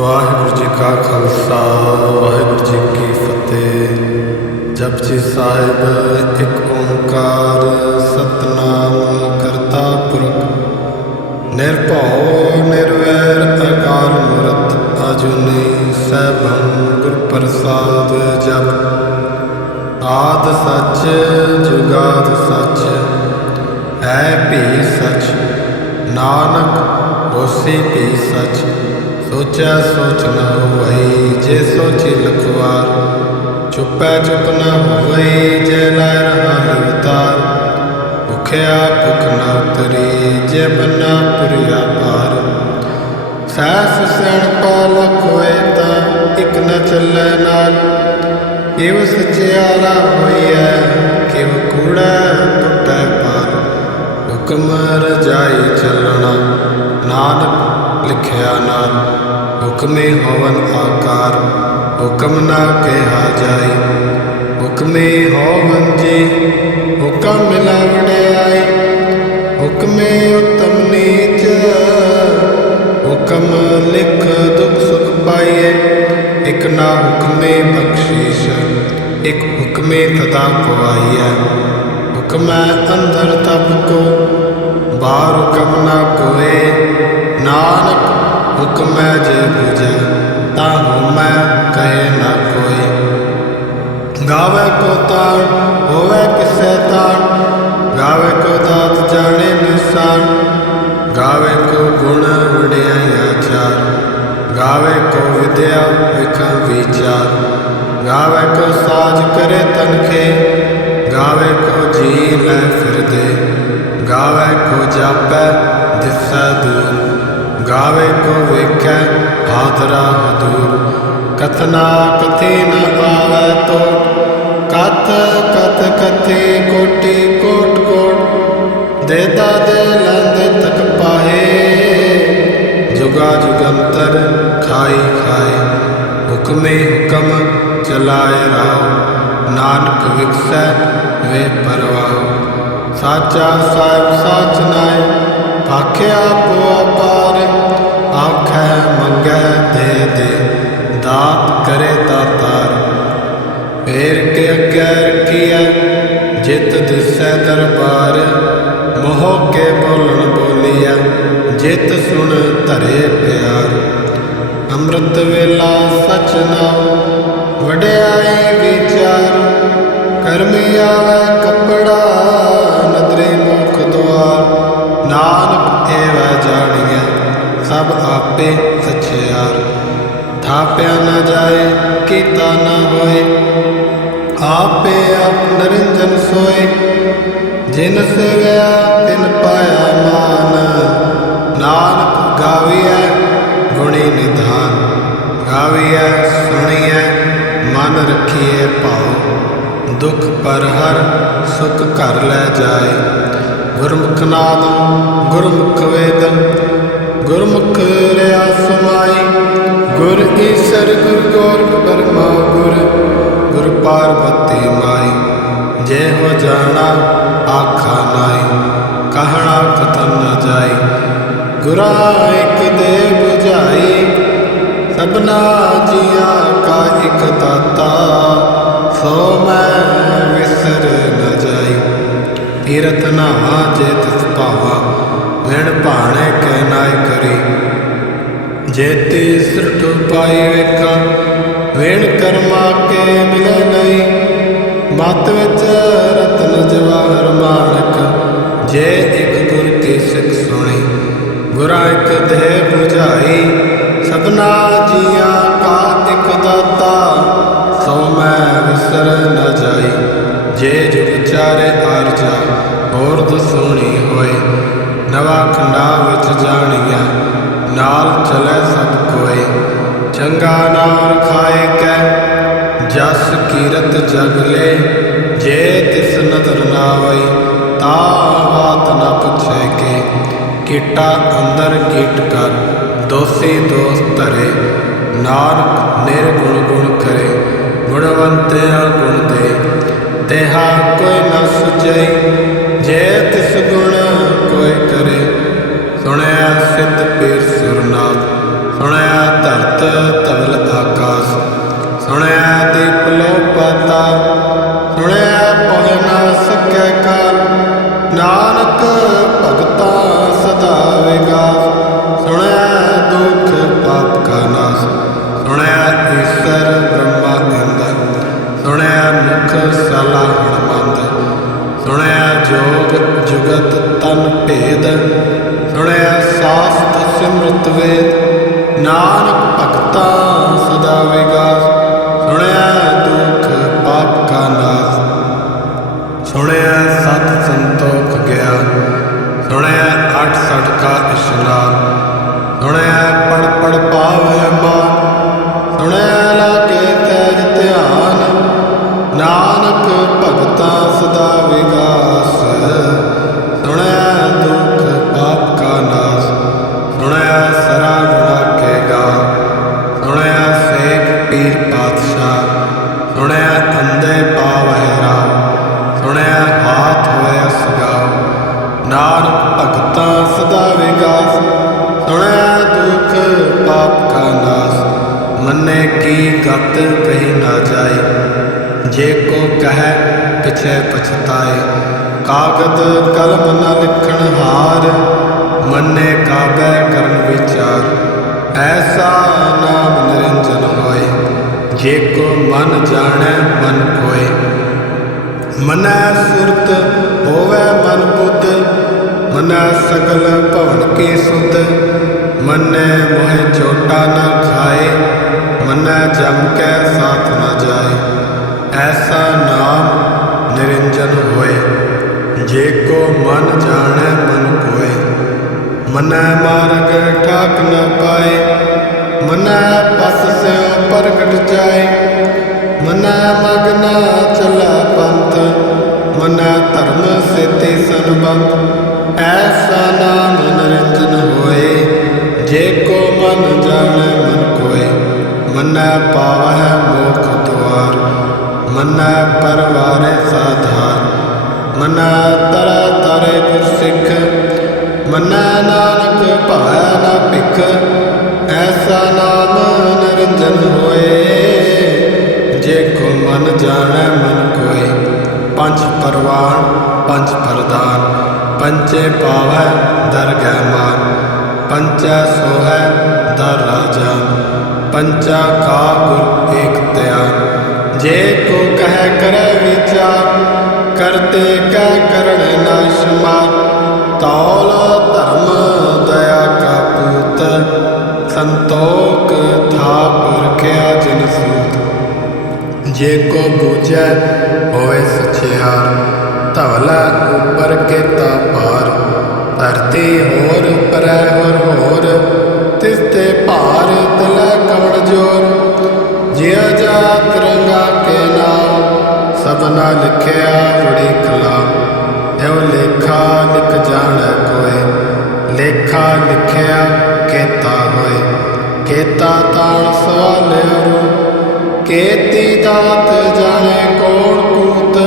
ਵਾਹਿਗੁਰੂ ਜੀ ਕਾ ਖਾਲਸਾ ਵਾਹਿਗੁਰੂ ਜੀ ਕੀ ਫਤਿਹ। ਜਪਜੀ ਸਾਹਿਬ ਇੱਕ ਓਂਕਾਰ ਸਤਨਾਮ ਕਰਤਾ ਪੁਰਖ ਨਿਰਭਉ ਨਿਰਵੈਰ ਅਕਾਲ ਮੂਰਤ ਅਜੂਨੀ ਸੈਭੰ ਗੁਰ ਪ੍ਰਸਾਦ। ਜਪ ਆਦਿ ਸੱਚ ਜੁਗਾਦਿ ਸੱਚ ਹੈ ਭੀ ਸੱਚ ਨਾਨਕ ਹੋਸੀ ਭੀ ਸੱਚ। ਸੋਚਿਆ ਸੋਚ ਨ ਹੋਵਈ ਜੇ ਸੋਚੀ ਲਖਵਾਰ। ਚੁੱਪੈ ਚੁੱਪ ਨ ਹੋਵਈ ਜੇ ਲਾਇ ਰਹਾ ਲਿਵਤਾਰ। ਭੁਖਿਆ ਭੁਖ ਨ ਉਤਰੀ ਜੇ ਬੰਨਾ ਪੁਰੀਆ ਭਾਰ। ਸਹਿਸ ਸਿਆਣਪਾ ਲਖ ਹੋਏ ਤਾਂ ਇਕ ਨ ਚੱਲੈ ਨਾਲ। ਕਿਵ ਸਚਿਆਰਾ ਹੋਈਐ ਕਿਵ ਕੂੜੈ ਟੁੱਟੈ ਪਾਰ। ਹੁਕਮ ਰਜਾਈ ਚੱਲਣਾ ਨਾਨਕ ਲਿਖਿਆ ਨਾਲ। ਹੁਕਮੇ ਹੋਵਨ ਆਕਾਰ ਹੁਕਮ ਨਾ ਕਿਹਾ ਜਾਈ। ਹੁਕਮੇ ਹੋਵਨ ਜੀ ਹੁਕਮ ਮਿਲਾ ਵਡਿਆਈ। ਹੁਕਮੇ ਉਤਮ ਨੀਚ ਹੁਕਮ ਲਿਖ ਦੁਖ ਸੁਖ ਪਾਈਏ। ਇਕ ਨਾ ਹੁਕਮੇ ਬਖਸ਼ੀਸ਼ ਇਕ ਹੁਕਮੇ ਤਦਾ ਪਵਾਈਐ। ਹੁਕਮੈ ਅੰਦਰ ਤਬ ਕੋ ਬਾਹਰ ਹੁਕਮ ਨਾ ਕੋਏ। ਨਾਨਕ ਹੁਕਮੈ ਜੇ ਬੁਝੈ ਤਾਂ ਹੋਮੈ ਕਹੇ ਨਾ ਕੋਈ। ਗਾਵੇ ਕੋ ਤਾਣ ਹੋਵੇ ਕਿਸੈ ਤਾਣ। ਗਾਵੇ ਕੋ ਦਾਤ ਜਾਣੇ ਨਿਸ਼ਾਨ। ਗਾਵੇ ਕੋ ਗੁਣ ਵਡਿਆਈ ਆਚਾਰ। ਗਾਵੇ ਕੋ ਵਿਦਿਆ ਵਿਖ ਵਿਚਾਰ। ਗਾਵੇ ਕੋ ਸਾਜ ਕਰੇ ਤਨਖੇ। ਗਾਵੇ ਕੋ ਜੀ ਲੈ ਫਿਰਦੇ। ਗਾਵੇ ਕੋ ਜਾਪੈ ਦਿਸੈ ਦੂਰ। ਗਾਵੇ ਕੋ ਵੇਖੈ ਹਾਦਰਾ ਹਦੂਰ। ਕਥਨਾ ਕਥੀ ਨ ਆਵੈ ਤੋਟ। ਕਥ ਕਥ ਕਥੀ ਕੋਟੀ ਕੋਟ ਕੋਟ। ਦੇਦਾ ਦੇ ਲੈਂਦੇ ਤਕ ਪਾਹੇ। ਜੁਗਾ ਜੁਗੰਤਰ ਖਾਈ ਖਾਏ। ਹੁਕਮੇ ਹੁਕਮ ਚਲਾਏ ਰਾਉ। ਨਾਨਕ ਵਿਗਸੈ ਵੇ ਪਰਵਾਹ। ਸਾਚਾ ਸਾਹਿਬ ਸਾਚ ਨਾਏ ਆਖਿਆ ਪੋ ਅਪਾਰ। ਆਖੈ ਮੰਗੈ ਦੇ ਦੇ ਦਾਤ ਕਰੇ ਦਾਤਾਰ। ਫੇਰ ਕੇ ਅੱਗੇ ਰਖੀਐ ਜਿਤ ਦਿਸੈ ਦਰਬਾਰ। ਮੋਹ ਕੇ ਬੋਲਣ ਬੋਲੀਐ ਜਿਤ ਸੁਣ ਧਰੇ ਪਿਆਰ। ਅੰਮ੍ਰਿਤ ਵੇਲਾ ਸਚ ਨਾਉ ਵਡਿਆਈ ਵਿਚਾਰ। ਕਰਮੀ ਆਵੈ ਕੱਪੜਾ ਨਦਰੀ ਮੁਖ ਦੁਆਰ। ਨਾਨਕ ਏਵੈ ਜਾਣੀਐ ਸਭ ਆਪੇ ਸਚਿਆਰ। ਥਾਪਿਆ ਨ ਜਾਏ ਕੀਤਾ ਨ ਹੋਏ। ਆਪੇ ਆਪ ਨਿਰੰਜਨ ਸੋਏ। ਜਿਨ ਸੇਵਿਆ ਤਿਨ ਪਾਇਆ ਮਾਨ। ਨਾਨਕ ਗਾਵੀਐ ਗੁਣੀ ਨਿਧਾਨ। ਗਾਵੀਐ ਸੁਣੀਐ ਮਨ ਰਖੀਐ ਭਾਉ। ਦੁਖ ਪਰ ਹਰ ਸੁਖ ਘਰ ਲੈ ਜਾਏ। ਗੁਰਮੁਖ ਨਾਮ ਗੁਰਮੁਖ ਵੇਦ ਗੁਰਮੁਖ ਰਿਆ ਸਮਾਈ। ਗੁਰ ਈਸਰ ਗੁਰ ਗੋਰਖ ਬਰਮਾ ਗੁਰ ਗੁਰ ਪਾਰਬਤੀ ਮਾਈ। ਜੇ ਹੋ ਜਾਣਾ ਆਖਾ ਨਾਈ ਕਹਿਣਾ ਕਥਨ ਨ ਜਾਈ। ਗੁਰਾ ਇਕ ਦੇ ਬੁਝਾਈ ਸਭਨਾ ਜੀਆਂ ਕਾ ਇਕ ਦਾਤਾ। ਸੋ ਮੈਂ ਵਿਸਰ ਨ ਜਾਈ। ਤੀਰਥ ਨਾਵਾ ਜੇ ਤਿਸ ਭਾਵਾ ਵਿਣ ਭਾਣੇ ਕਹਿ ਨਾਇ ਕਰੀ। ਜੇਤੀ ਸਿਰਠ ਪਾਈ ਵੇਖਾਂ ਵਿਣ ਕਰਮਾ ਕੇ ਮਿਲੇ ਨਹੀਂ। ਮਤ ਵਿੱਚ ਰਤਨ ਜਵਾਹਰ ਮਾਣਕ ਜੇ ਇਕ ਗੁਰ ਕੀ ਸਿੱਖ ਸੁਣੀ। ਗੁਰਾ ਇਕ ਦੇਹ ਬੁਝਾਈ ਸਭਨਾ ਜੀਆਂ ਕਾ ਇਕ ਦਾਤਾ। ਸੋ ਮੈਂ ਵਿਸਰ ਨ ਜਾਈ। ਜੇ ਜੁਗ ਚਾਰੇ ਆਰਜਾ ਹੋਰ ਦਸੂਣੀ ਹੋਏ। ਨਵਾ ਖੰਡਾ ਵਿੱਚ ਜਾਣੀਐ ਨਾਲ ਚਲੇ ਸਭ ਕੋਏ। ਚੰਗਾ ਨਾਮ ਰਖਾਏ ਕੈ ਜਸ ਕੀਰਤ ਜਗ ਲੈ। ਜੇ ਤਿਸ ਨਦਰ ਨਾ ਆਵਈ ਤਾ ਬਾਤ ਨ ਪੁੱਛੈ ਕੇ। ਕੀਟਾ ਅੰਦਰ ਕੀਟ ਕਰ ਦੋਸੀ ਦੋਸ ਧਰੇ। ਨਾਨਕ ਨਿਰਗੁਣ ਗੁਣ ਕਰੇ ਗੁਣਵੰਤਿਆ ਗੁਣ ਦੇ। ਤੇਹਾ ਕੋਈ ਨ ਸੁਝਈ ਜੇ ਤਿਸ ਗੁਣ ਕੋਈ ਕਰੇ। ਸੁਣਿਆ ਸਿੱਧ ਪੀਰ ਸੁਰਨਾਥ ਸੁਣਿਆ ਧਰਤ ਜਗਤ ਧਵਲ ਆਕਾਸ। ਸੁਣਿਆ ਦੀਪ ਲੋ ਪਾਤਾ, ਸੁਣਿਆ ਪਹੁ ਨਾ ਸਕੈ ਕਾਲ। ਨਾਨਕ ਭਗਤਾ ਸਦਾ ਵਿਗਾਸ, ਸੁਣਿਆ ਦੁਖ ਪਾਪ ਕਾ ਨਾਸ। ਸੁਣਿਆ ਈਸਰ ਬ੍ਰਹਮਾ ਇੰਦ, ਸੁਣਿਆ ਮੁਖ ਸਾਲਾ ਹਣਮੰਦ। ਸੁਣਿਆ ਜੋਗ ਜੁਗਤ ਤਨ ਭੇਦ, ਸੁਣਿਆ ਸਾਸਤ ਸਿਮਰਤ ਵੇਦ। ਨਾਨਕ ਭਗਤਾ ਸਦਾ ਵਿਗਾਸ, ਸੁਣਿਆ ਦੁਖ ਪਾਪ ਕਾ ਨਾਸ। ਸੁਣਿਆ ਸਤ ਸੰਤੋਖ ਗਿਆਨ, ਸੁਣਿਆ ਅਠ ਸਠ ਕਾ ਇਸ਼ਨਾਨ। ਸੁਣਿਆ ਪੜ ਪੜ ਪਾਵੈ ਮਾਨ, ਸੁਣਿਆ ਲਾਗੇ ਤੈਜ ਧਿਆਨ। ਨਾਨਕ ਭਗਤਾ ਸਦਾ ਵਿਗਾਸ, ਸੁਣਿਆ ਦੁਖ ਪਾਪ ਕਾ ਨਾਸ। ਸੁਣਿਆ ਸਰਾ ਗੁਣਾ ਕੇ ਗਾ, ਸੁਣਿਆ ਸੇਖ ਪੀਰ ਪਾਤਸ਼ਾਹ। ਸੁਣਿਆ ਅੰਧੇ ਪਾਵੈ ਰਾਹ, ਸੁਣਿਆ ਹਾਥ ਹੋਇਆ ਸਗਾਓ। ਨਾਨਕ ਭਗਤਾ ਸਦਾ ਵਿਗਾਸ, ਸੁਣਿਆ ਦੁਖ ਪਾਪ ਕਾ ਨਾਸ। ਮੰਨੇ ਕੀ ਗਤ ਕਹੀ ਨਾ ਜਾਏ, ਜੇ ਕੋ ਕਹੈ ਪਿਛੈ ਪਛਤਾਏ। ਕਾਗਦ ਕਲਮ ਨ ਲਿਖਣ ਹਾਰ, ਮੰਨੇ ਕਾਬੈ ਕਰਨ ਵਿਚਾਰ। ਐਸਾ ਨਾਮ ਨਿਰੰਜਨ ਹੋਏ, ਜੇ ਕੋ ਮਨ ਜਾਣੈ ਮਨ ਕੋਏ। ਮਨੈ ਸੁਰਤ ਹੋਵੈ ਮਨ ਬੁੱਧ, ਮਨੈ ਸਗਲ ਭਵਨ ਕੀ ਸੁਧ। ਮੰਨੈ ਮੋਹਿ ਚੋਟਾ ਨ ਖਾਏ, ਮੰਨੈ ਜਮ ਕੈ ਸਾਥ ਨ ਜਾਏ। ਐਸਾ ਨਾਮ ਨਿਰੰਜਨ ਹੋਏ, ਜੇ ਕੋ ਮਨ ਜਾਣੈ ਮਨ ਕੋਏ। ਮੰਨੈ ਮਾਰਗ ਠਾਕ ਨ ਪਾਏ, ਮੰਨੈ ਪਸ ਸਿਉ ਪ੍ਰਗਟ ਜਾਏ। ਮੰਨੈ ਮਗ ਨ ਚਲੈ ਪੰਥ, ਮੰਨੈ ਧਰਮ ਸੇਤੀ ਸੰਬੰਧ। ਐਸਾ ਨਾਮ ਨਿਰੰਜਨ ਹੋਏ, ਜੇ ਕੋ ਮਨ ਜਾਣੈ ਮਨ ਕੋਏ। ਮੰਨੈ ਪਾਵਹਿ ਮੋਖ ਦੁਆਰ, ਮੰਨੈ ਪਰਵਾਰੈ ਸਾਧਾਰ। ਮੰਨੈ ਤਰੈ ਤਾਰੇ ਗੁਰ ਸਿੱਖ, ਮੰਨੈ ਨਾਨਕ ਭਾਵੈ ਨ ਭਿਖ। ਐਸਾ ਨਾਮ ਨਿਰੰਜਨ ਹੋਏ, ਜੇ ਕੋ ਮਨ ਜਾਣੈ ਮਨ ਕੋਏ। ਪੰਜ ਪਰਵਾਣ ਪੰਜ ਪ੍ਰਧਾਨ, ਪੰਚੇ ਪਾਵੈ ਦਰਗਹਿ ਮਾਨ। ਪੰਚੈ ਸੋਹੈ ਦਰ ਰਾਜਾਨ, ਪੰਚਾ ਕਾ ਗੁਰ ਏਕ ਧਿਆਨ। ਜੇ ਕੋ ਕਹਿ ਕਰੈ ਵਿਚਾਰ, ਕਰਤੇ ਕਹਿ ਕਰਣ ਨਾ ਸ਼ੁਮਾਰ। ਤੌਲ ਧਰਮ ਦਇਆ ਕਾ ਪੂਤ, ਸੰਤੋਖ ਥਾਪ ਰਖਿਆ ਜਿਨ ਸੂਤ। ਜੇ ਕੋ ਬੂਝੈ ਹੋਵੇ ਸਚਿਆਰ, ਧਵਲਾ ਉਪਰ ਕੇਤਾ ਭਾਰ। ਧਰਤੀ ਹੋਰ ਉਪਰੈ ਹੋਰ ਹੋਰ, ਤਿਸ ਤੇ ਭਾਰ ਤਲੈ ਕਵਣ ਜੋਰ। ਜਿਉ ਜਾਤ ਰੰਗਾ ਕੇ ਨਾਮ, ਸਭਨਾ ਲਿਖਿਆ ਬੜੀ ਕਲਾਮ। ਇਉ ਲੇਖਾ ਲਿਖ ਜਾਣੈ ਕੋਇ, ਲੇਖਾ ਲਿਖਿਆ ਕੇਤਾ ਹੋਏ। ਕੇਤਾ ਤਾਣ ਸਵਾਲਿਆ ਰੂ, ਕੇਤੀ ਦਾਤ ਜਾਣੈ ਕੌਣ ਕੂਤ।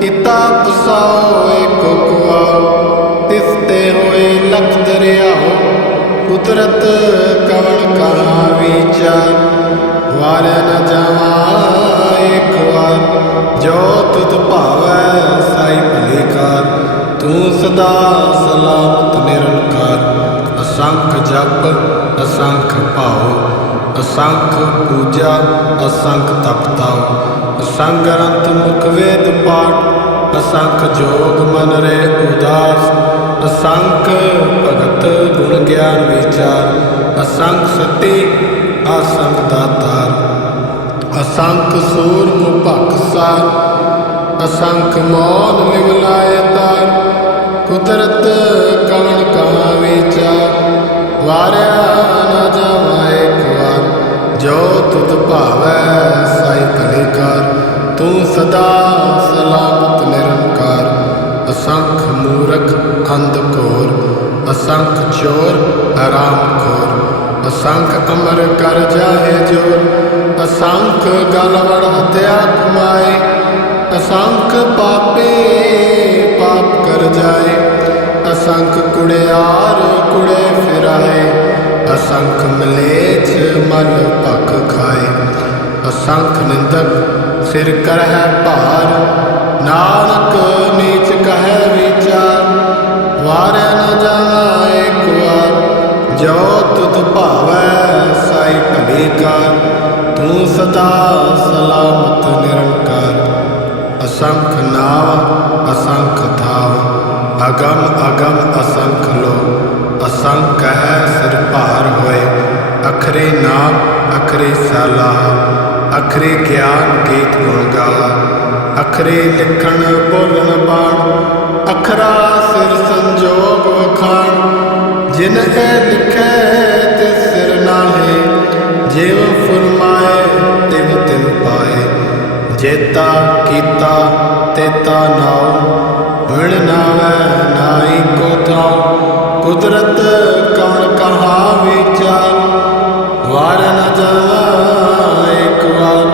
ਕੀਤਾ ਪਸਾਉ ਏਕੋ ਕੁਆਉ, ਤਿਸ ਤੇ ਹੋਏ ਲਖ ਦਰਿਆਉ। ਕੁਦਰਤ ਕਵਣ ਕਹਾ ਵਿਚਾਰ, ਵਾਰਿਆ ਨ ਜਾਵਾ ਏਕ ਵਾਰ। ਜੋ ਤੁਧ ਭਾਵੈ ਸਾਈ ਭਲੀ ਕਾਰ, ਤੂੰ ਸਦਾ ਸਲਾਮਤ ਨਿਰੰਕਾਰ। ਅਸੰਖ ਜਪ ਅਸੰਖ ਭਾਉ, ਅਸੰਖ ਪੂਜਾ ਅਸੰਖ ਤਪਤਾਉ। ਅਸੰਖ ਗ੍ਰੰਥ ਮੁਖ ਵੇਦ ਪਾਠ, ਅਸੰਖ ਜੋਗ ਮਨ ਰੇ ਉਦਾਸ। ਅਸੰਖ ਭਗਤ ਗੁਣ ਗਿਆਨ ਵਿਚਾਰ, ਅਸੰਖ ਸਤੀ ਅਸੰਖ ਦਾਤਾਰ। ਅਸੰਖ ਸੂਰ ਮੁ ਭਖਸਾਰ, ਅਸੰਖ ਮੌਨ ਲਿਵ ਲਾਇ ਤਾਰ। ਕੁਦਰਤ ਕਵਣ ਕਹਾ ਵਿਚਾਰ, ਵਾਰਿਆ ਨ ਜਾਵਾ ਏਕ ਵਾਰ। ਜੋ ਤੁਧ ਭਾਵੈ ਸਾਈ ਭਲੀ ਕਾਰ, ਤੂੰ ਸਦਾ ਸਲਾਮਤ ਨਿਰੰਕਾਰ। ਅਸੰਖ ਮੂਰਖ ਅੰਧ ਘੋਰ, ਅਸੰਖ ਚੋਰ ਹਰਾਮ ਖੋਰ। ਅਸੰਖ ਅਮਰ ਕਰ ਜਾਹੇ ਜੋਰ, ਅਸੰਖ ਗਲ ਵੜ ਹਤਿਆ ਕਮਾਏ। ਅਸੰਖ ਪਾਪੀ ਪਾਪ ਕਰ ਜਾਏ, ਅਸੰਖ ਕੁੜਿਆਰ ਕੁੜੇ ਫਿਰਾਏ। ਅਸੰਖ ਮਲੇਛ मल भख खाए। असंख निंदक सिर करह भार, नानक नीच कह विचार। वारे न जावा एक बार, जो तुध भावै साई भली कार। तू सदा सलामत निरंकार। असंख नाव असंख धाव, अगम अगम असंख लो। असंख है सिर भार होए, अखरे नाम अखरे सलाह। अखरे ज्ञान गीत गुण गाहा, अखरे लिखण बोलन बाण। अखरा सिर संजोग वखाण, जिन ए लिखै तिस सिर नाहे। जिव फुरमाए तिव तिन पाए, जेता कीता तेता नाउ। विण नावै नाई को थाउ, कुदरत कवण कहा विचार। वार न जावा एक बार,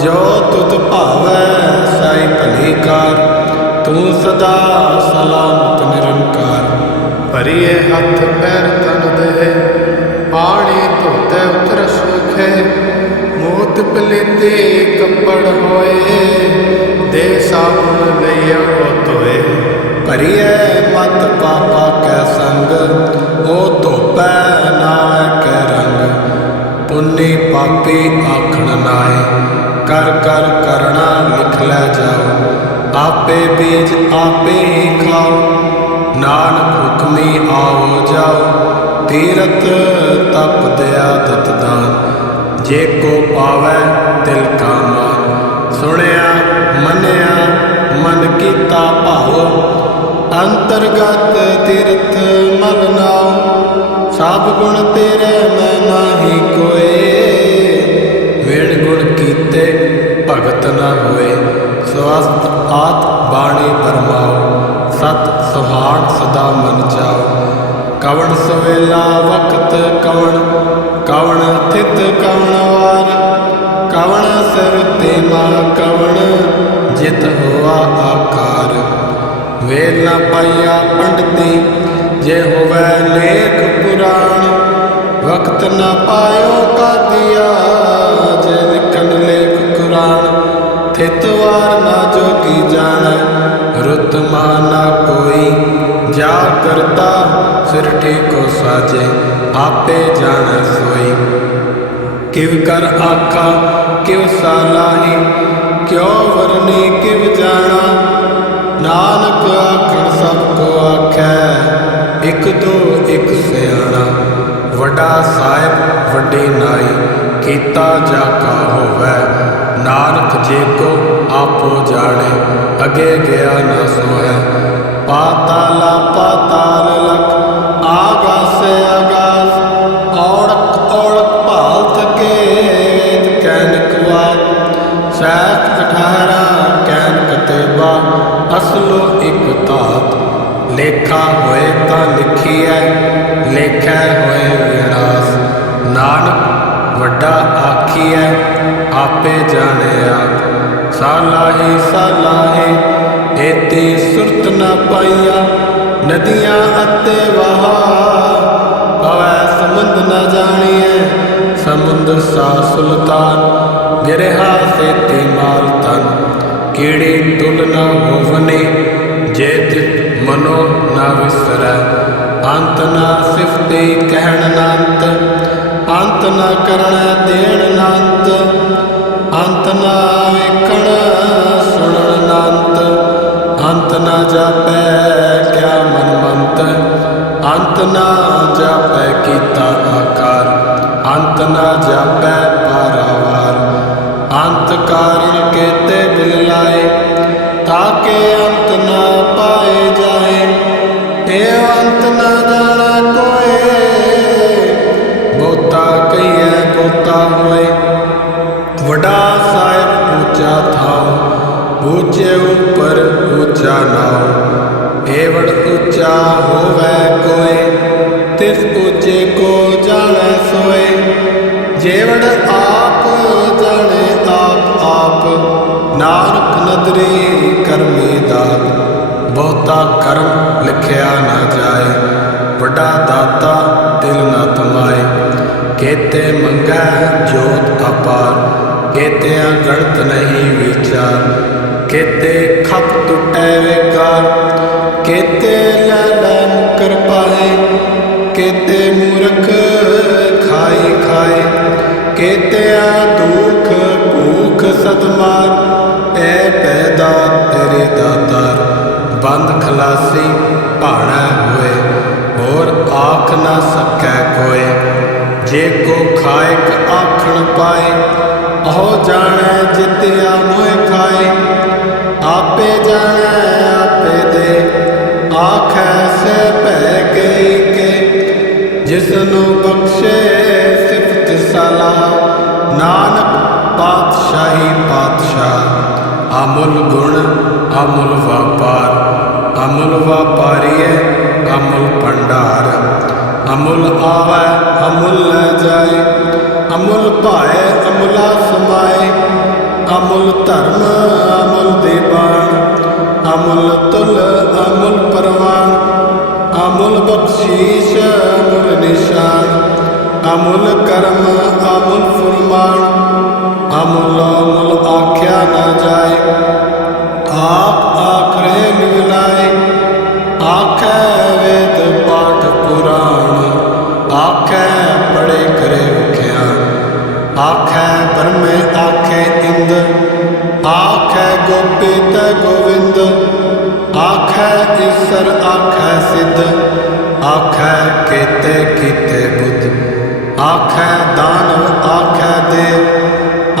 जो तुध भावै साई भली कार। तू सदा सलामत निरंकार। भरिए हथ पैर तन दे, पानी धोते उतर सूखे। मूत पलीते कपड़ होए, दे साबुन लइया ओ धोए। भरिए मत पापा कै संग, ओ धोपै नावै कै रंग। पुन्नी पापी आखण नाए, कर कर करना लिख लै जाओ। आपे बीज आपे ही खाओ, नानक हुक्मी आओ जाओ। तीरथ तप दया दत दान, जे को पावै तिल का मान। सुनिया मनिया मन कीता भाओ, अंतरगत तीरथ मल नाओ। सब गुण तेरे मैं नाही कोए, वेण गुण कीते भगत न होए। स्वस्थ आत बाणी परमाओ, सत सुहान सदा मन जाओ। कवण सवेला वक्त कवण, कवण थित कवण वार। कवण सिर तेमा कवण, जित होआ आकार। वेल न पाइया पंडिती, जे होवै लेख पुराण। वक्त न पायो का दिया, जे लिखन लेख कुरान। थित वार न जोगी जानै, रुत माना कोई। जा करता सिरठी को साजे, आपे जानै सोई। किव कर आखा किव सालाही, क्यों वरनी किव जाना। नानक आखण सबको आखै, इक दो इक सियाणा। वड्डा साहिब वड्डी नाई, कीता जाका होवै। नानक जे को आपो जाने, अगे गया न सोहै। पाताला पाताल लख, आगासे आगास। औड़क औड़क भाल थके, वेद कैनक वात। सैफ 18 कैनक तेबा, असलो एक धात। लेखा होए तां लिखिए, लेखै होए विनाश। नानक वड्डा आखिए, आपे जाने आप। सालाही सालाही, एती सुरत न पाइया। नदियाँ अते वहा, पवै समुंद न जानिए। समुंद सा सुल्तान, गिरहा सेती माल तन। कीड़ी तुल न होवनी, जे तित मनो न विसरै। अंत न सिफती कहण नांत, अंत न करण देण नांत। अंत न वेखण सुणन नांत, अंत न जापै क्या मन मंत। अंत न जापै कीता आकार, अंत न जापै पारावार। अंत कारण केते दिल लाए, ताके अंत न पाए जाए। हे अंत न जाना कोए, बहुता कहिए बहुता होए। वड्डा साहिब ऊंचा थाओ, ऊंचे ऊपर ऊंचा नाओ। एवड़ ऊंचा होवै कोय, तिस ऊंचे को जाने सोए। जेवड़ आप जाने आप आप, नानक नदरी करमी दात। बहुता कर्म लिखिया न जाए, वड्डा दाता दिल न थमाए। केते मंगै जोत अपार, केते गणत नहीं विचार, केते खप टुटै विकार, केते लै मुकर पाए, केते मूर्ख खाए खाए, केते दुख भूख सतमार, ऐ पैदा तेरे दातार, बंद खलासी भाणै होए, होर आख ना सकै कोय, जे को खाएक आखण पाए, अहो जाने जित्या मोह खाए, आपे जाने आपे दे, आखै से पै गई के, जिसनु बख्शे सिफत सलाह, नानक पातशाही पातशाह, अमुल गुण अमुल व्यापार, अमुल व्यापारीए अमुल भंडार, अमुल आवै अमुल लै जाए, अमुल पाए अमुला समाए, अमुल धर्म अमुल दीवान, अमुल तुल अमुल परवान, अमुल बख्शीश अमुल निशान, अमुल कर्म अमुल फुरमान, अमुल अमुल आख्या न जाए, आप आखरे लिवलाए, आखै वेद पाठ पुराण, आखै पढ़े करे विख्यान, आखै ब्रह्मे आखै इंद, आखै गोपित गोविंद, आखै ईसर आखै सिद्ध, आखै केते कीते बुद्ध, आखै दानव आखै देव,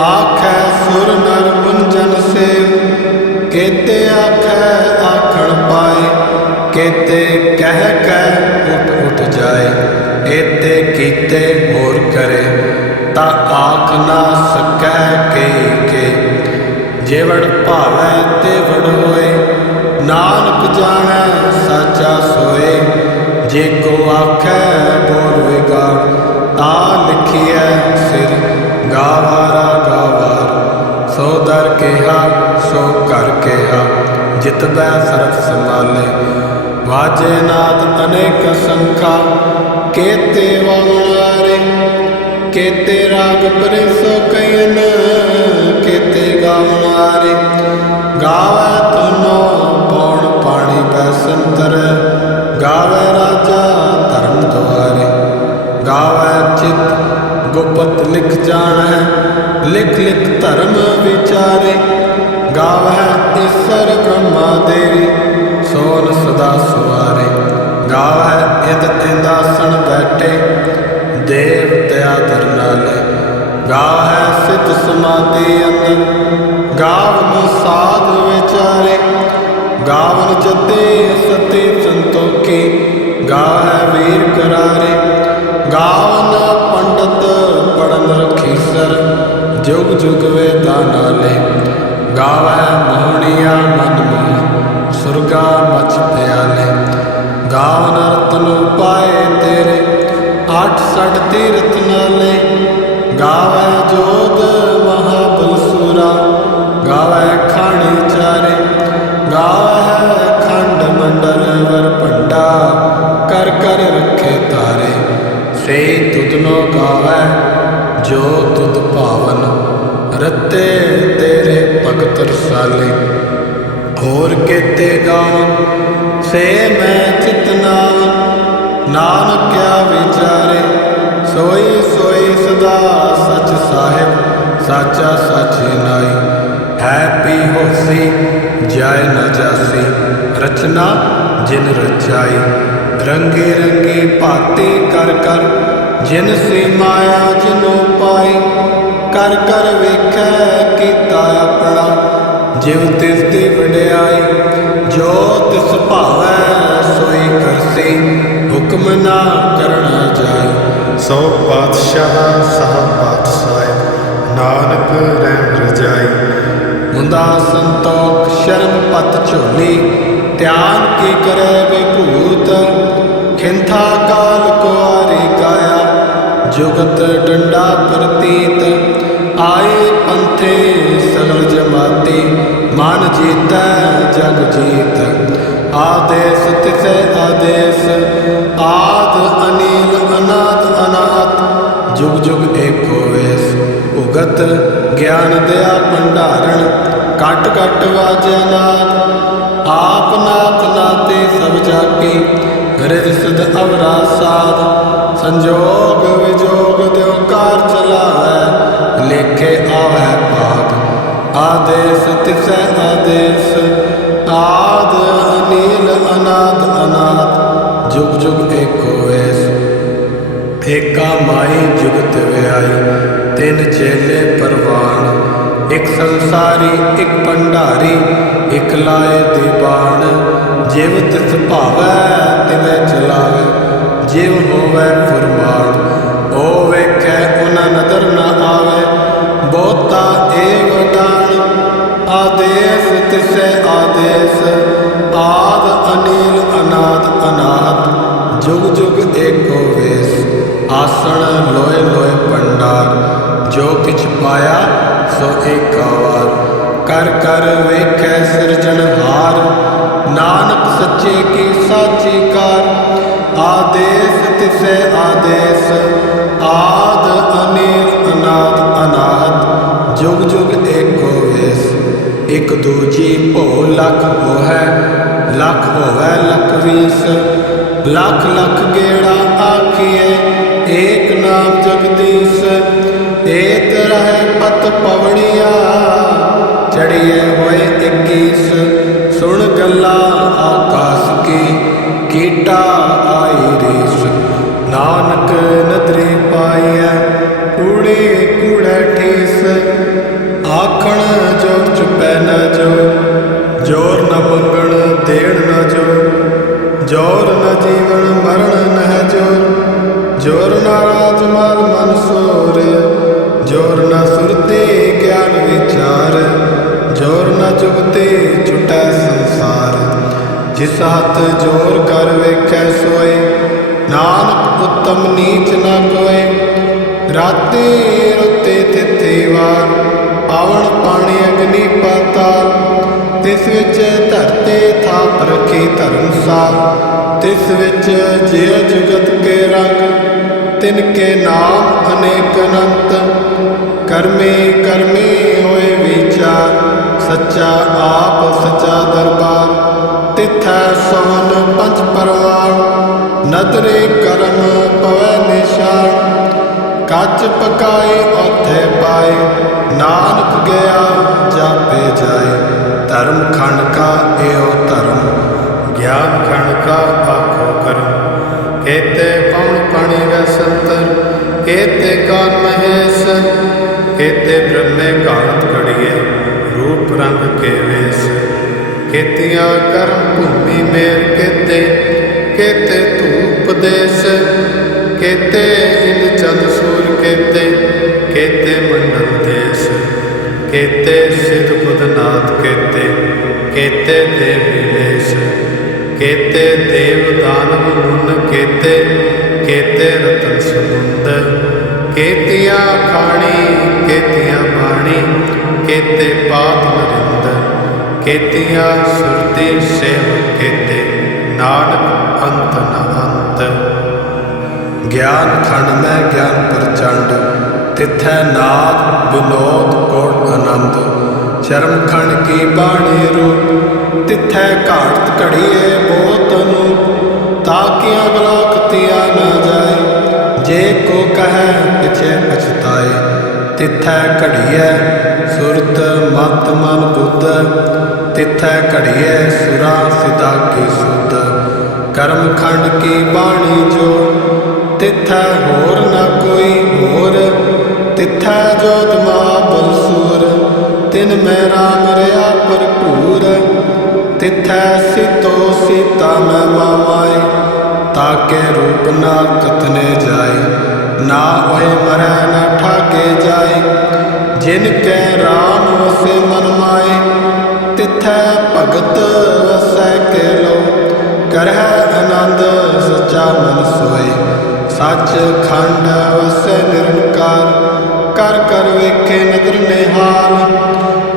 आखै सुर नर मुंजन सेव, केते आखै आखण पाए, केते कह कह उठ उठ जाए, एते कीते होर करे, ता आख ना सकै के, जेवड़ भावै तेवड़ होए, नानक जानै साचा सोए, जे को आखै बोल विगाड़, ता लिखिए सिर गावारा गावार, सो दर केहा सो कर केहा, जितबै सर्फ संभाले, वाजे नाद अनेक संखा, केते वारे, केते राग परिसो कयन, केते गावनारे, गावै तुनो पौण पाणी बैसंतर, गावै राजा धर्म द्वारे, गावै चित गुपत लिख जानै, लिख लिख धर्म विचारे, गावै ईसर ब्रह्मा देवी, सोन सदा सुवारे, गावै इंद इंदासन बैठे, देव दया धरनाले, गावै सिद्ध समाधि अंदर, गावन साध विचारे, गावन जते सती संतोखी, गावै वीर करारे, गावन पंडित पढ़न रखीसर, जुग जुग वेदा नाले, गावै मोहनिया मन मोह, सुरगा मच प्याले, गावन रतन पाए तेरे, आठ सठ तीरथ नाले, गावै जोध महाबल सूरा, गावै खाणी चारे, गावै खंड मंडल वर भंडा, कर कर रखे तारे, से तुदनो गावै जो तुद पावन, रते तेरे भगत रसाले, होर केते गावन से मैं चितनावन, नानक क्या विचारे, सोई सोई सदा सच साहिब, साचा सच नाई, है पी होसी जाय न जासी, रचना जिन रचाई, रंगी रंगी भांति कर कर, जिन सी माया जिनो पाई, कर कर वेखै कीता अपना, जिव तिस दी वडियाई, जो तिस भावै सोई करसी, हुक्म ना करना जाए, सौ पातशाह सह पातशाह, नानक रहन रजाई, मुंदा संतोख शर्म पत झोली, ध्यान की करे विभूत, खिंथा काल कुआरी काया, जुगत डंडा प्रतीत, आए पंथे सगल जमाती, मान जीतै जग जीत, आदेश तिसे आदेश, आद अनिल अनाथ अनाथ, जुग ਗਿਆਨ ਦਿਆ ਭੰਡਾਰਨ ਘਟ ਘਟ ਵਾਜਿਆ ਨਾਦ ਆਪ ਨਾਥ ਨਾਤੇ ਸਭ ਜਾਕੀ ਰਿਦ ਸਿਧ ਅਵਰਾ ਸਾਧ ਸੰਜੋਗ ਵਿਜੋਗ ਦਿਓ ਕਾਰ ਚਲਾਵੈ ਲੇਖੇ ਆਵੈ ਭਾਗ ਆਦੇਸ ਤਿਸੈ ਆਦੇਸ ਆਦ ਅਨੀਲ ਅਨਾਦ ਅਨਾਦ ਜੁਗ ਜੁਗ ਏਕੋ ਵੇਸ ਏਕਾ ਮਾਈ ਜੁਗਤ ਵਿਆਈ ਤਿੰਨ ਚੇਲੇ ਪਰਵਾਨ ਇੱਕ ਸੰਸਾਰੀ ਇੱਕ ਭੰਡਾਰੀ ਇੱਕ ਲਾਏ ਦੀਵਾਨ ਜਿਵ ਤਿਸ ਭਾਵੈ ਤਿਵੈ ਚਲਾਵੇ ਜਿਵ ਹੋਵੈ ਫੁਰਮਾਨ ਓ ਵੇਖੈ ਉਹਨਾਂ ਨਦਰ ਨਾ ਆਵੇ ਬਹੁਤਾ ਏਵ ਦਾਨ ਆਦੇਸ ਤਿਸੈ ਆਦੇਸ ਆਦ ਅਨੀਲ ਅਨਾਦ ਅਨਾਦ ਜੁਗ ਜੁਗ ਏਕੋ ਵੇਸ ਆਸਣ ਲੋਏ ਲੋਏ ਭੰਡਾਰ ਜੋ ਕਿਛ ਪਾਇਆ ਸੋ ਏਕਾ ਵਾਰ ਕਰ ਕਰ ਵੇਖੈ ਸਿਰਜਣਹਾਰ ਨਾਨਕ ਸੱਚੇ ਕੀ ਸਾਚੀ ਕਾਰ ਆਦੇਸ ਤਿਸੈ ਆਦੇਸ ਆਦ ਅਨੀਲ ਅਨਾਦ ਅਨਾਦ ਜੁਗ ਜੁਗ ਏਕੋ ਵੇਸ ਇਕ ਦੂਜੀ ਭੋ ਲਖ ਹੋਵੈ ਲਖ ਹੋਵੈ ਲਖ ਵੀਸ ਲੱਖ ਲੱਖ ਗੇੜਾ ਆਖੀਏ ਏਕ ਨਾਮ ਜਗਦੀਸ਼ ਏਕ ਰਹਿ ਪਤ ਪਵੜੀਆ ਚੜੀਏ ਹੋਏ 21 ਸੁਣ ਗੱਲਾਂ ਆਕਾਸ ਕੀ ਕੀਟਾ ਆਈ ਰੀਸ ਨਾਨਕ ਨਦਰੀ ਪਾਈਐ ਕੂੜੇ ਕੂੜੈ ਠੀਸ ਆਖਣ ਜੋਰ ਚੁਪੈ ਨ ਜੋਰ ਨ ਮੰਗਣ ਦੇਣ ਨ ਜੋਰ ਨ ਜੀਵਨ ਮਰਨ ਨਹਿ ਜੋਰ ਨ ਰਾਜ ਮਾਲ ਮਨ ਸੋਰ ਜੋਰ ਨ ਸੁਰਤੇ ਗਿਆਨ ਵਿਚਾਰ ਜੋਰ ਨ ਜੁਗਤੇ ਛੁਟੈ ਸੰਸਾਰ ਜਿਸ ਹੱਥ ਜੋਰ ਕਰ ਵੇਖੈ ਸੋਏ ਨਾਨਕ ਉੱਤਮ ਨੀਚ ਨ ਕੋਏ ਰਾਤੇ ਰੁੱਤੇ ਤਿਥੀ ਵਾਰ ਪਾਵਨ ਪਾਣੀ ਅਗਨੀ ਪਾਤਾਲ ਤਿਸ ਵਿੱਚ ਧਰਤੇ ਥਾਪ ਰੱਖੀ ਧਰਮਸਾਲ ਤਿਸ ਵਿੱਚ ਜਿਉ ਜੁਗਤ ਕੇ ਰੰਗ ਤਿਨ ਕੇ ਨਾਮ ਅਨੇਕ ਅਨੰਤ ਕਰਮੇ ਕਰਮੇ ਹੋਏ ਵਿਚਾਰ ਸੱਚਾ ਆਪ ਸੱਚਾ ਦਰਬਾਰ ਤਿਥੈ ਸੋਨ ਪੰਜ ਪਰਵਾਨ ਨਦਰੇ ਕਰਮ ਪਵੈ ਨਿਸ਼ਾਨ ਕੱਚ ਪਕਾਏ ਉੱਥੇ ਪਾਏ ਨਾਨਕ ਗਿਆ ਜਾਪੇ ਜਾਏ ਧਰਮ ਖੰਡ ਕਾ ਏਉ ਧਰਮ ਗਿਆਨ ਖੰਡ ਕਾ ਆਖੋ ਕਰਮ ਕੇਤੇ ਪਵਨ ਪਾਣੀ ਵੈ ਸੰਤਰ ਕੇਤੇ ਕਾਨ ਮਹੇਸ਼ ਕੇਤੇ ਬ੍ਰਹਮੇ ਘਾਟ ਘੜੀਏ ਰੂਪ ਰੰਗ ਕੇ ਵੇਸ ਕੇਤੀਆਂ ਕਰਮ ਭੂਮੀ ਮੇਰ ਕੇਤੇ ਧੂਪ ਦੇਸ ਕੇਤੇ ਇੰਦ ਚੰਦ ਸੂਰ ਕੇਤੇ ਮੰਡਲ ਦੇਸ ਕੇਤੇ ਸਿਧ ਬੁੱਧਨਾਥ ਕੇਤੇ ਦੇਵੀ ਵੇਸ ਕੇਤੇ ਦੇਵ ਦਾਨਵ ਮੁਨ ਕੇਤੇ ਰਤਨ ਸਮੁੰਦ ਕੇਤੀਆਂ ਖਾਣੀ ਕੇਤੀਆਂ ਬਾਣੀ ਕੇਤੇ ਪਾਤ ਨਰਿੰਦ ਕੇਤੀਆਂ ਸੁਰਤੀ ਸੇਵ ਕੇਤੇ ਨਾਨਕ ਅੰਤ ਨ ਅੰਤ ਗਿਆਨ ਖੰਡ ਮੈਂ ਗਿਆਨ ਪ੍ਰਚੰਡ ਤਿਥੈ ਨਾਦ ਵਿਨੋਦ ਕੋਟ ਆਨੰਦ ਸ਼ਰਮ ਖੰਡ ਕੀ ਬਾਣੀ ਰੂਪ ਤਿਥੈ ਘਾਟ ਘੜੀਏ ਬਹੁਤ ਅਨੂਪ ਤਾਕਿ ਅਗਲਾ ਖਤਿਆ ਨਾ ਜਾਏ ਜੇ ਕੋ ਕਹੈ ਪਿਛੇ ਪਛਤਾਏ ਤਿਥੈ ਘੜੀਐ ਸੁਰਤ ਮਤ ਮਨ ਬੁੱਧ ਤਿਥੈ ਘੜੀਐ ਸੁਰਾ ਸਿਦਾ ਕੀ ਸੁਧ ਕਰਮ ਖੰਡ ਕੀ ਬਾਣੀ ਜੋ ਤਿਥੈ ਹੋਰ ਨ ਕੋਈ ਹੋਰ ਤਿਥੈ ਜੋਤ ਮਹਾਬਲ ਸੂਰ ਤਿਨ ਮੈਂ ਰਾਮ ਰਿਆ ਭਰਪੂਰ ਤਿਥੈ ਸੀਤੋ ਸੀਤਾ ਮੈਂ ਮਾਮਾਏ ਤਾਕੇ ਰੂਪ ਨਾ ਕਥਨੇ ਜਾਏ ਨਾ ਹੋਏ ਮਰੈ ਨਾ ਠਾਕੇ ਜਾਏ ਜਿਨ ਕੈ ਰਾਮ ਵਸੇ ਮਨ ਮਾਏ ਤਿਥੈ ਭਗਤ ਵਸੈ ਕੇ ਲੋ ਕਰਹਿ ਆਨੰਦ ਸੱਚਾ ਮਨ ਸੋਏ ਸੱਚ ਖੰਡ ਵਸੈ ਨਿਰੰਕਾਰ ਕਰ ਕਰ ਵੇਖੇ ਨਦਰ ਨਿਹਾਲ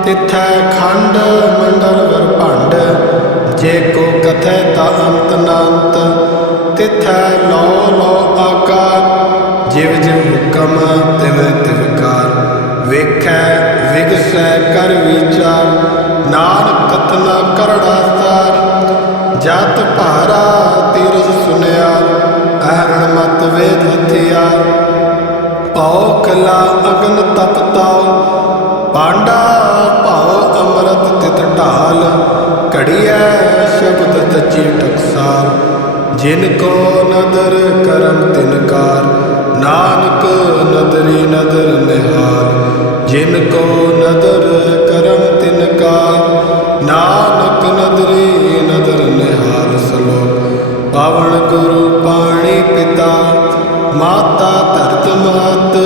ਤਿਥੈ ਖੰਡ ਮੰਡਲ ਵਰਭੰਡ ਜੇ ਕੋ ਕਥੈ ਤਾ ਅੰਤ ਨਾਂਤ ਤਿਥੈ ਲੋ ਲੋ ਆਕਾਰ ਜਿਵ ਜਿਵ ਹੁਕਮ ਤਿਵ ਤਿਵਕਾਰ ਵੇਖ ਕਰ ਵਿਚਾਰ, ਨਾਨਕ ਕਥਨਾ ਕਰੜਾ ਸਾਰ। ਜਤ ਭਾਰਾ ਤੀਰਥ ਸੁਨਿਆ, ਅਹਰਣ ਮਤ ਵੇਦ ਹਥਿਆਰ। ਭਉ ਕਲਾ ਅਗਨ ਤਪ ਤਾਉ, ਪਾਂਡਾ ਭਾਉ ਅੰਮ੍ਰਿਤ ਤਿਤ ਢਾਲ। ਘੜੀਐ ਸ਼ਬਦ ਤਜੀ ਟਕਸਾਲ, ਜਿਨ ਕੋ ਨਦਰ ਕਰਮ ਤਿਨਕਾਰ। ਨਾਨਕ ਨਦਰੀ ਨਦਰ ਨਿਹਾਲ, ਜਿਨ ਕੋ ਨਦਰ ਕਰਮ ਤਿਨਕਾਰ। ਨਾਨਕ ਨਦਰੀ ਨਦਰ ਨਿਹਾਲ। ਸਲੋਕ। ਪਾਵਨ ਗੁਰੂ ਪਾਣੀ ਪਿਤਾ, ਮਾਤਾ ਧਰਤ ਮਾਤ।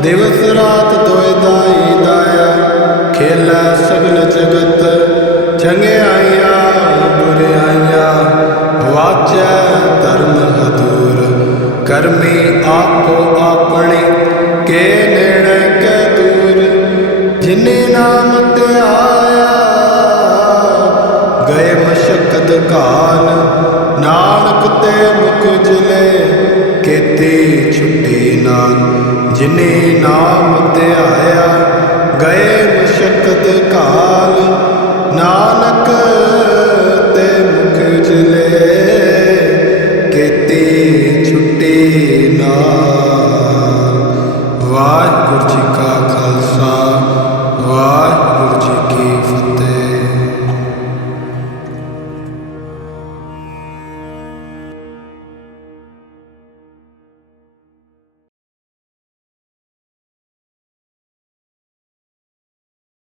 ਦਿਵਸ ਰਾਤ ਦੋਇ ਦਾਈ ਦਾਇਆ, ਖੇਲੈ ਸਗਲ ਜਗਤ। ਚੰਗਿਆਈਆਂ ਬੁਰਿਆਈਆਂ, ਵਾਚੈ ਧਰਮ ਹਦੂਰ। ਕਰਮੀ ਆਪੋ ਆਪਣੇ, ਕੇ ਨੇੜੇ ਕੈ ਦੂਰ। ਜਿਨੇ ਨਾਮ ਧਿਆਇਆ, ਗਏ ਮਸ਼ਕਤ ਘਾਲ। ਨਾਨਕ ਤੇ ਮੁਖ ਉਜਲੇ, ਕੀਤੀ ਛੁੱਟੀ ਨਾਲ। ਜਿਨੇ ਨਾਮ ਧਿਆਇਆ, ਗਏ ਮਸ਼ਕਤ ਘਾਲ।